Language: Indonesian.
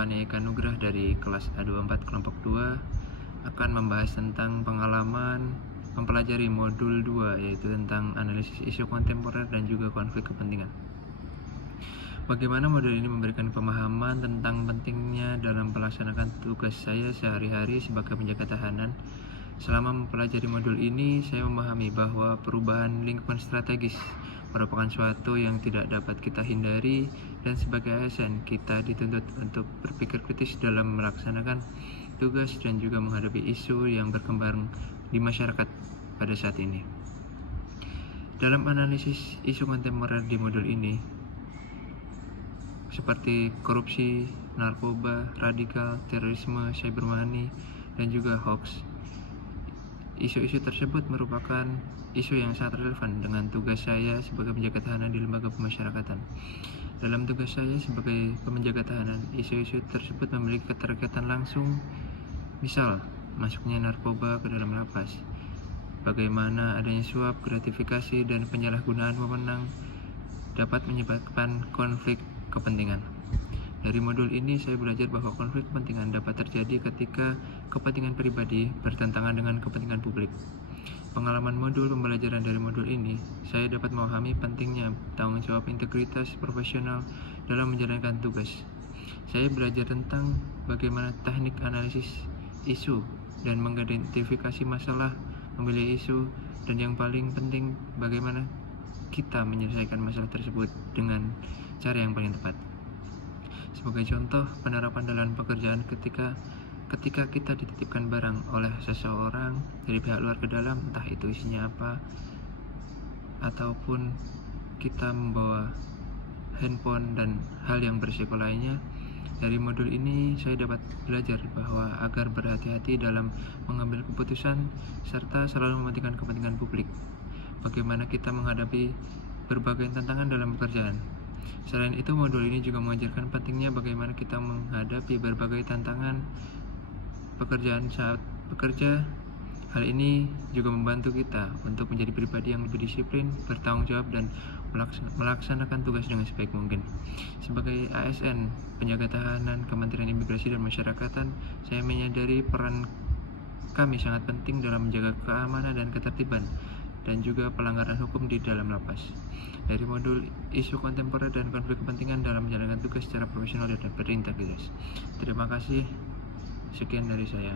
Fani Eka Nugrah dari kelas A24 kelompok 2 akan membahas tentang pengalaman mempelajari modul 2, yaitu tentang analisis isu kontemporer dan juga konflik kepentingan. Bagaimana modul ini memberikan pemahaman tentang pentingnya dalam melaksanakan tugas saya sehari-hari sebagai penjaga tahanan. Selama mempelajari modul ini, saya memahami bahwa perubahan lingkungan strategis merupakan suatu yang tidak dapat kita hindari, dan sebagai ASN kita dituntut untuk berpikir kritis dalam melaksanakan tugas dan juga menghadapi isu yang berkembang di masyarakat pada saat ini. Dalam analisis isu kontemporer di modul ini, seperti korupsi, narkoba, radikal, terorisme, cyber money, dan juga hoax. Isu-isu tersebut merupakan isu yang sangat relevan dengan tugas saya sebagai penjaga tahanan di lembaga pemasyarakatan. Dalam tugas saya sebagai penjaga tahanan, isu-isu tersebut memiliki keterkaitan langsung, misal masuknya narkoba ke dalam lapas, bagaimana adanya suap, gratifikasi, dan penyalahgunaan wewenang dapat menyebabkan konflik kepentingan. Dari modul ini saya belajar bahwa konflik kepentingan dapat terjadi ketika kepentingan pribadi bertentangan dengan kepentingan publik. Pengalaman modul pembelajaran dari modul ini, saya dapat memahami pentingnya tanggung jawab integritas profesional dalam menjalankan tugas. Saya belajar tentang bagaimana teknik analisis isu dan mengidentifikasi masalah, memilih isu, dan yang paling penting bagaimana kita menyelesaikan masalah tersebut dengan cara yang paling tepat. Sebagai contoh, penerapan dalam pekerjaan ketika kita dititipkan barang oleh seseorang dari pihak luar ke dalam, entah itu isinya apa, ataupun kita membawa handphone dan hal yang berisiko lainnya. Dari modul ini saya dapat belajar bahwa agar berhati-hati dalam mengambil keputusan serta selalu mementingkan kepentingan publik. Bagaimana kita menghadapi berbagai tantangan dalam pekerjaan. Selain itu, modul ini juga mengajarkan pentingnya bagaimana kita menghadapi berbagai tantangan pekerjaan saat bekerja. Hal ini juga membantu kita untuk menjadi pribadi yang lebih disiplin, bertanggung jawab, dan melaksanakan tugas dengan sebaik mungkin. Sebagai ASN, penjaga tahanan Kementerian Imigrasi dan Masyarakatan, saya menyadari peran kami sangat penting dalam menjaga keamanan dan ketertiban, dan juga pelanggaran hukum di dalam lapas. Dari modul isu kontemporer dan konflik kepentingan dalam menjalankan tugas secara profesional dan berintegritas. Terima kasih. Sekian dari saya.